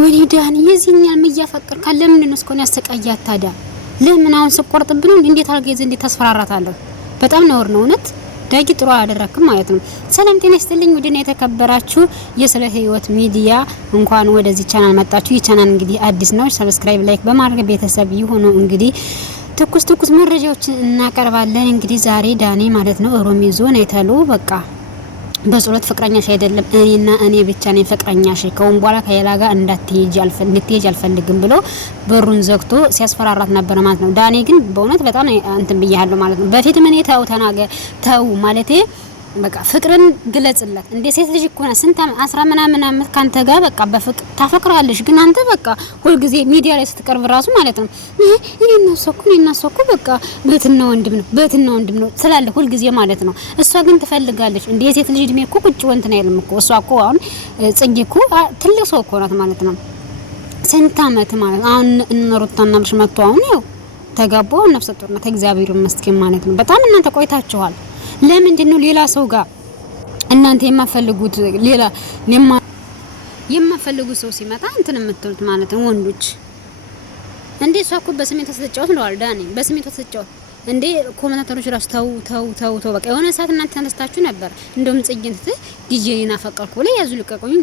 ወይኔ ዳኒ የዚህኛል መያፈቅር ካለ ምን ነው እስኮን ያሰቃያት ታዲያ? ለምን አሁን ስቆርጥብኝ እንዴት አልገዘ እንዴት ታስፈራራታለህ? በጣም ነውር ነው እውነት። ዳጊ ጥሩ አደረክም ማለት ነው። ሰላም ጤና ይስጥልኝ ውድና የተከበራችሁ የስለ ህይወት ሚዲያ እንኳን ወደዚህ ቻናል መጣችሁ። ይህ ቻናል እንግዲህ አዲስ ነው። ሰብስክራይብ ላይክ በማድረግ ቤተሰብ ይሁኑ። እንግዲህ ትኩስ መረጃዎችን እናቀርባለን። እንግዲህ ዛሬ ዳኒ ማለት ነው ሮሚ ዞን አይተሉ በቃ በጸሎት ፍቅረኛሽ አይደለም እኔ ብቻ ነኝ ፍቅረኛሽ ከውን በኋላ ከሌላ ጋር እንድትሄጂ አልፈልግም ብሎ በሩን ዘግቶ ሲያስፈራራት ነበር ማለት ነው። ዳኒ ግን በእውነት በጣም እንትን ብያለሁ ማለት ነው። በፊት ምን ተው ማለቴ በቃ ፍቅርን ግለጽለት እንደ ሴት ልጅ እኮ ነው። ስንት 10 ምናምን አመት ካንተ ጋር በቃ በፍቅር ታፈቅራለሽ። ግን አንተ በቃ ሁሉ ጊዜ ሚዲያ ላይ ስትቀርብ ራሱ ማለት ነው እኔና እሱ እኮ በቃ በትና ወንድም ነው ስላለ ሁሉ ጊዜ ማለት ነው። እሷ ግን ትፈልጋለች እንደ ሴት ልጅ እድሜ እኮ ቁጭ ወንት ነው ያለም እኮ እሷ እኮ አሁን ጽጌ እኮ ትልቅ ሰው እኮ ናት ማለት ነው። ስንት አመት ማለት አሁን እነሩታና ብሽ መጥቶ አሁን ያው ተጋባው ነፍሰ ጡር ናት። እግዚአብሔር ይመስገን ማለት ነው። በጣም እናንተ ቆይታችኋል። ለምንድን ነው ሌላ ሰው ጋር እናንተ የማፈልጉት ሌላ የማፈልጉት ሰው ሲመጣ እንትን የምትሉት ማለት ነው ወንዶች? እንዴ እሷ እኮ በስሜቷ ተጫወት ነው ዳኒ፣ በስሜቷ ተጫወት እንዴ። ኮሜንታተሮች ራሱ ተው በቃ የሆነ ሰዓት እናንተ ተነስታችሁ ነበር። እንደውም ጽጌንት ዲጄና ፈቀርኩ ላይ ያዙ ልቀቁኝ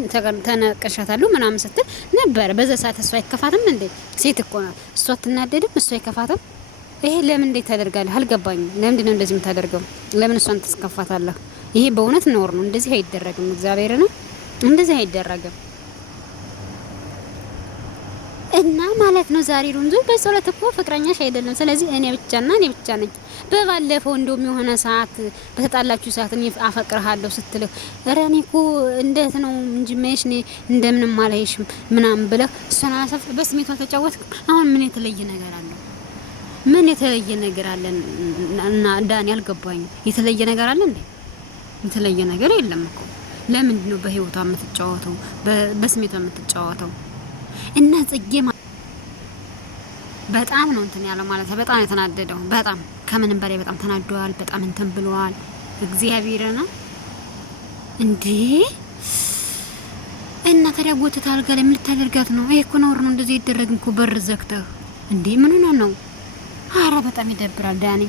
ተነቀሻታለሁ ምናምን ስትል ነበር። በዛ ሰዓት እሷ አይከፋትም እንዴ? ሴት እኮ ነው እሷ አትናደድም? እሷ አይከፋትም? ይሄ ለምን እንዴት ታደርጋለህ? አልገባኝም። ለምን ነው እንደዚህ የምታደርገው? ለምን እሷን ተስከፋታለህ? ይሄ በእውነት ነውር ነው። እንደዚህ አይደረግም። እግዚአብሔር ነው እንደዚህ አይደረግም። እና ማለት ነው ዛሬ ሩንዙ በጸሎት እኮ ፍቅረኛሽ አይደለም። ስለዚህ እኔ ብቻ ነኝ። በባለፈው እንደውም የሆነ ሰዓት በተጣላችሁ ሰዓት እኔ አፈቅርሃለሁ ስትልህ እኔ እኮ እንዴት ነው እንጂ ማይሽ እኔ እንደምንም አላይሽም ምናምን ብለህ እሷን አሰፍ በስሜቷ ተጫወትክ። አሁን ምን የተለየ ነገር አለ? ምን የተለየ ነገር አለ? እና ዳኒ አልገባኝ። የተለየ ነገር አለ እንዴ? የተለየ ነገር የለም እኮ። ለምንድን ነው በህይወቷ የምትጫወተው በስሜቷ የምትጫወተው? እና ጽጌ በጣም ነው እንትን ያለው ማለት ነው። በጣም የተናደደው በጣም ከምንም በላይ በጣም ተናደዋል። በጣም እንትን ብለዋል። እግዚአብሔርና እንዴ እና ታዲያ ጎትታ አልጋ ላይ ምን ልታደርጋት ነው? ይሄ እኮ ነውር ነው። እንደዚህ ይደረግም እኮ በር ዘግተህ እንዴ ምን ነው? አረ በጣም ይደብራል ዳኒ።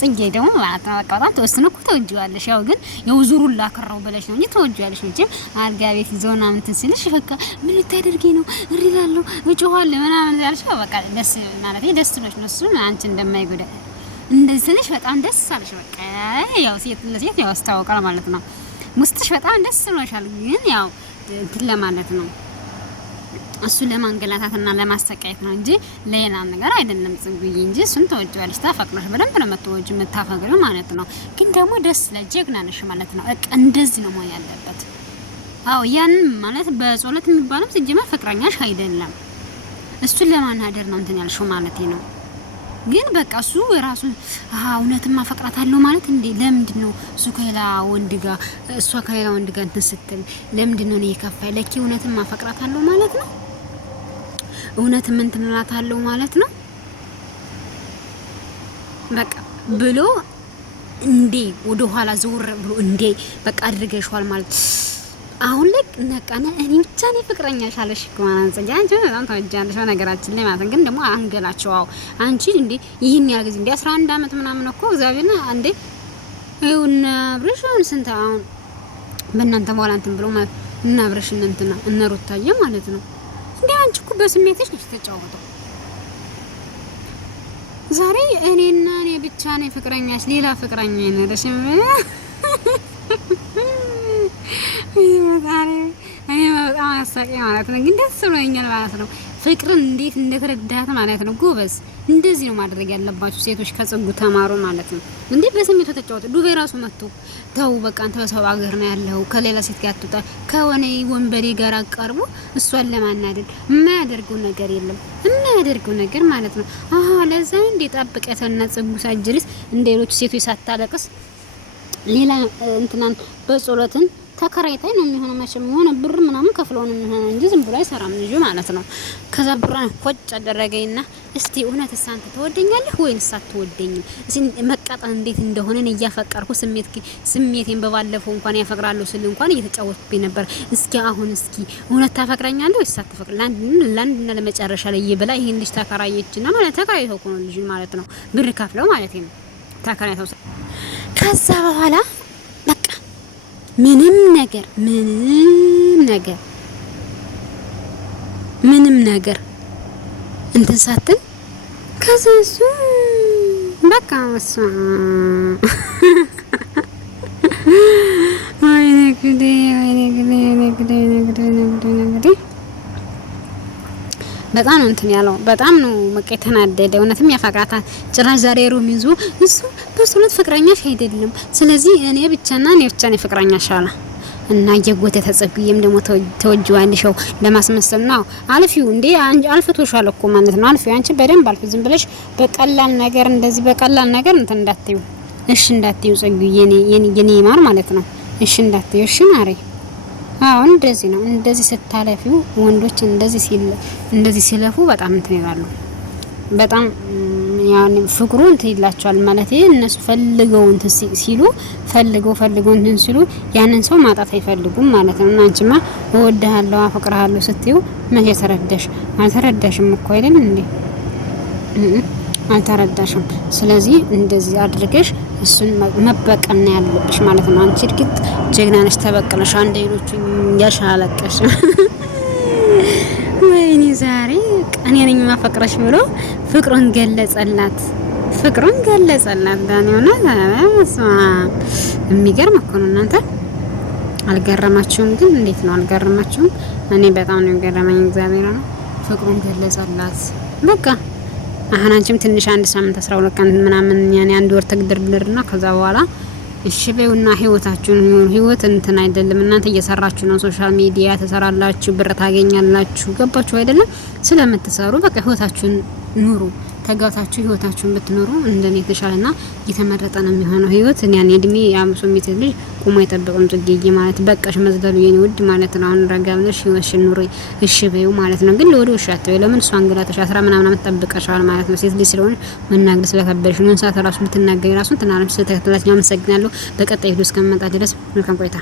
ጽጌ ደግሞ ማለት ነው በቃ በጣም ተወስነ እኮ ተወጂዋለሽ። ያው ግን የውዙሩን ላከራው በለሽ ነው እንጂ ተወጂዋለሽ እንጂ አልጋ ቤት ይዞና እንትን ሲልሽ በቃ ምን ልታደርጊ ነው እሪላለሁ እጮሃለሁ ምናምን ያልሽ በቃ ደስ ማለት ደስ ብሎሽ ነው እሱ አንቺ እንደማይጎዳ እንደዚህ ስልሽ በጣም ደስ አለሽ። በቃ ያው ሴት ለሴት ያው አስተዋውቃል ማለት ነው። ሙስትሽ በጣም ደስ ብሎሻል። ግን ያው እንትን ለማለት ነው እሱ ለማንገላታትና ለማሰቃየት ነው እንጂ ሌላ ነገር አይደለም። ጽጉዬ እንጂ እሱን ተወጂዋለሽ ታፈቅረሽ በደንብ ነው የምታፈቅሪው ማለት ነው። ግን ደግሞ ደስ ለጀግና ነሽ ማለት ነው። በቃ እንደዚህ ነው መሆን ያለበት። አዎ ያን ማለት በጸሎት የሚባለው ሲጀመር ፍቅረኛሽ አይደለም። እሱን ለማናደር ነው እንትን ያልሽው ማለት ነው። ግን በቃ እሱ የራሱ እውነትም ማፈቅራታለሁ ማለት እንዴ? ለምንድን ነው እሱ ከሌላ ወንድ ጋር እሷ ከሌላ ወንድ ጋር እንትን ስትል ለምንድን ነው እኔ ከፋይ ለኪ እውነትም ማፈቅራታለሁ ማለት ነው? እውነትም እንትን እላታለሁ ማለት ነው በቃ ብሎ እንዴ ወደ ኋላ ዘውር ብሎ እንዴ በቃ አድርገሽዋል ማለት አሁን ላይ ነቃና እኔ ብቻ ነኝ ፍቅረኛሽ አለሽ ማለት ነው። አንቺ በጣም ተወጃለሽ ነገራችን ላይ ማለት ግን ደግሞ አንገላቸው አንቺ እንዴ ይሄን ያህል ጊዜ እንዴ 11 አመት ምናምን እኮ እግዚአብሔርና እንዴ ይሁን ብርሽን ስንት አሁን በእናንተ በኋላ እንትን ብሎ ማለት እና ብርሽን እንትና እነሩታየ ማለት ነው። እንዴ አንቺ እኮ በስሜትሽ ነሽ ተጫወተው። ዛሬ እኔ ብቻ ነኝ ፍቅረኛሽ ሌላ ፍቅረኛ የለሽ እኔ በጣም አሳቂ ማለት ነው። ግን ደስ ብሎኛል ማለት ነው። ፍቅርን እንዴት እንደተረዳት ማለት ነው። ጎበዝ እንደዚህ ነው ማድረግ ያለባችሁ ሴቶች። ከጽጉ ተማሩ ማለት ነው። እንዴ በስሜቱ ተጫወተ። ዱቤ ራሱ መጥቶ ተው በቃ አንተ በሰው ሀገር ነው ያለው ከሌላ ሴት ጋር አትወጣ ከሆነ ወንበዴ ጋር አቀርቦ እሷን ለማናደድ የማያደርገው ነገር የለም። የማያደርገው ነገር ማለት ነው። ለዛ እንዴ ጠብቀተና ጽጉ ሳጅሪስ እንደ ሌሎች ሴቶች ሳታለቅስ ሌላ እንትናን በጸሎትን ተከራይታይ ነው የሚሆነው መቼም የሆነ ብር ምናምን ከፍለው ነው የሚሆነው እንጂ ዝም ብሎ አይሰራም ልጁ ማለት ነው። ከዛ ብሯን ቆጭ አደረገኝና እስቲ እውነት አንተ ትወደኛለህ ወይንስ አትወደኝም? መቃጠል እንዴት እንደሆነ ነው እያፈቀርኩ ስሜቴን በባለፈው እንኳን ያፈቅራለሁ ስል እንኳን እየተጫወትኩኝ ነበር። እስኪ አሁን እስኪ እውነት ታፈቅረኛለህ ወይስ አትፈቅር? ለአንድና ለመጨረሻ ላይ ይበላ ይሄን ልጅ ተከራየችና ማለት ተከራይተው እኮ ነው ልጅ ማለት ነው ብር ከፍለው ማለት ነው ተከራይተው። ከዛ በኋላ በቃ ምንም ነገር እንትን ሳትን ከዛ እሱ በቃ ወይኔ ጉዴ በጣም ነው እንትን ያለው። በጣም ነው በቃ የተናደደ። እውነትም ያፈቅራታል። ጭራሽ ዛሬ ሩም ይዞ እሱ በሱለት ፍቅረኛሽ አይደለም፣ ስለዚህ እኔ ብቻ ነኝ ፍቅረኛሽ አለ እና እየጎተተ ተጸግየም ደግሞ ተወጅዋልሽው ለማስመሰል ነው። አልፊው እንዴ አልፍቶሻል እኮ ማለት ነው። አልፊው አንቺ በደንብ አልፊ። ዝም ብለሽ በቀላል ነገር እንደዚህ በቀላል ነገር እንትን እንዳትዩ እሺ፣ እንዳትዩ ጸግዬ የኔ ማር ማለት ነው። እሺ እንዳትዩ እሺ ማሬ። አዎ እንደዚህ ነው። እንደዚህ ስታለፊው ወንዶች እንደዚህ ሲለፉ በጣም እንትን ይላሉ። በጣም ያን ፍቅሩ እንትን ይላቸዋል ማለት እነሱ ፈልገው እንትን ሲሉ ያንን ሰው ማጣት አይፈልጉም ማለት ነው። እና አንቺማ እወድሃለሁ አፈቅርሃለሁ ስትዩ መቼ ተረዳሽ? አልተረዳሽም እኮ አይደል እንዴ? አልተረዳሽም። ስለዚህ እንደዚህ አድርገሽ እሱን መበቀል ነው ያለብሽ ማለት ነው። አንቺ እርግጥ ጀግና ነሽ፣ ተበቀለሽ አንድ ሌሎቹ ያሻለቀሽ ወይኔ ዛሬ እኔ ነኝ ማፈቅረሽ ብሎ ፍቅሩን ገለጸላት ዳኒ ሆነ። የሚገርም እኮ ነው እናንተ። አልገረማችሁም? ግን እንዴት ነው አልገረማችሁም? እኔ በጣም ነው የገረመኝ። እግዚአብሔር ነው ፍቅሩን ገለጸላት በቃ። አሁን አንቺም ትንሽ አንድ ሳምንት 12 ቀን ምናምን ያኔ አንድ ወር ተግደርድርና ከዛ በኋላ እሺ በውና ህይወት እንትን አይደለም። እናንተ እየሰራችሁ ነው፣ ሶሻል ሚዲያ ተሰራላችሁ፣ ብር ታገኛላችሁ። ገባችሁ አይደለም? ስለምትሰሩ በቃ ህይወታችሁን ኑሩ። ተጋታችሁ ህይወታችሁን ብትኖሩ እንደኔ የተሻለና የተመረጠ ነው የሚሆነው ህይወት። ያን እድሜ ያምሱ ሚት ልጅ ቁሞ አይጠብቅም። ጽጌዬ ማለት በቃሽ መዝለሉ የኔ ውድ ማለት ነው። አሁን ረጋ ብለሽ ህይወትሽን ኑሪ እሺ በይው ማለት ነው። ግን ለወዲው እሺ አትበይ። ለምን እሷን ግላተሽ 10 ምናምን ተጠብቀሻል ማለት ነው። ሴት ልጅ ስለሆነ መናገር ስለከበደሽ ነው። ሰዓት ራሱ ብትናገሪ ራሱ ተናረም ስለተከታተላችሁ አመሰግናለሁ። በቀጣይ ቪዲዮ እስከምመጣ ድረስ መልካም ቆይታ